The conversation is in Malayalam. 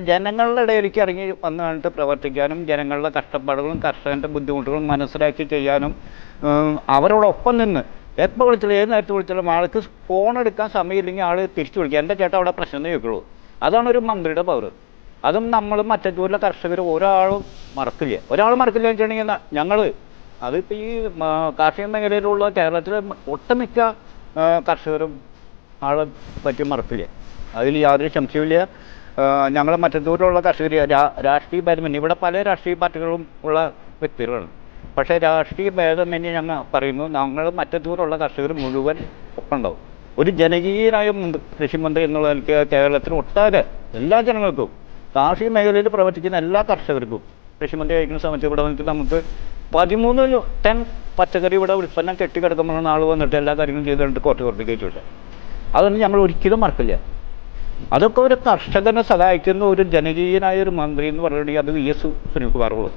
ജനങ്ങളുടെ ഇടയിലേക്ക് ഇറങ്ങി വന്നിട്ട് പ്രവർത്തിക്കാനും ജനങ്ങളുടെ കഷ്ടപ്പാടുകളും കർഷകന്റെ ബുദ്ധിമുട്ടുകളും മനസ്സിലാക്കി ചെയ്യാനും അവരോടൊപ്പം നിന്ന് എപ്പോൾ വിളിച്ചാലും ഏത് നേരത്തെ വിളിച്ചാലും ആൾക്ക് ഫോൺ എടുക്കാൻ സമയമില്ലെങ്കിൽ ആൾ തിരിച്ചു വിളിക്കുക എന്റെ ചേട്ടാ അവിടെ പ്രശ്നം ചോദിക്കുള്ളൂ. അതാണ് ഒരു മന്ത്രിയുടെ പവർ അതും നമ്മൾ മറ്റത്തൂരിലെ കർഷകർ ഒരാളും മറക്കില്ല. ഒരാൾ മറക്കില്ല എന്ന് വെച്ചിട്ടുണ്ടെങ്കിൽ ഞങ്ങൾ അതിപ്പോൾ ഈ കാർഷിക മേഖലയിലുള്ള കേരളത്തിലെ ഒട്ടുമിക്ക കർഷകരും ആളെ പറ്റി മറക്കില്ല. അതിൽ യാതൊരു സംശയവുമില്ല. ഞങ്ങൾ മറ്റത്തൂരിലുള്ള കർഷകർ രാഷ്ട്രീയ ഭേദമന്യേ ഇവിടെ പല രാഷ്ട്രീയ പാർട്ടികളും ഉള്ള വ്യക്തികളാണ്. പക്ഷേ രാഷ്ട്രീയ ഭേദമന്യേ ഞങ്ങൾ പറയുന്നു ഞങ്ങൾ മറ്റത്തൂരുള്ള കർഷകർ മുഴുവൻ ഒപ്പുണ്ടാവും ഒരു ജനകീയനായ മന്ത്രി- കൃഷിമന്ത്രി എന്നുള്ള നിലയ്ക്ക് കേരളത്തിൽ ഒട്ടാകെ എല്ലാ ജനങ്ങൾക്കും കാർഷിക മേഖലയിൽ പ്രവർത്തിക്കുന്ന എല്ലാ കർഷകർക്കും കൃഷിമന്ത്രി കഴിക്കുന്ന സമയത്ത് ഇവിടെ വന്നിട്ട് നമുക്ക് പതിമൂന്ന് ടൺ പച്ചക്കറി ഇവിടെ ഉൽപ്പന്നം കെട്ടിക്കിടക്കുമ്പോൾ ആൾ വന്നിട്ട് എല്ലാ കാര്യങ്ങളും ചെയ്തിട്ട് കോട്ട് കയറ്റിവിട്ടു അതൊന്നും ഞങ്ങൾ ഒരിക്കലും മറക്കില്ല. അതൊക്കെ ഒരു കർഷകനെ സഹായിക്കുന്ന ഒരു ജനകീയനായ ഒരു മന്ത്രി എന്ന് പറയുകയാണെങ്കിൽ അത് വി എസ് സുനിൽകുമാറുള്ളൂ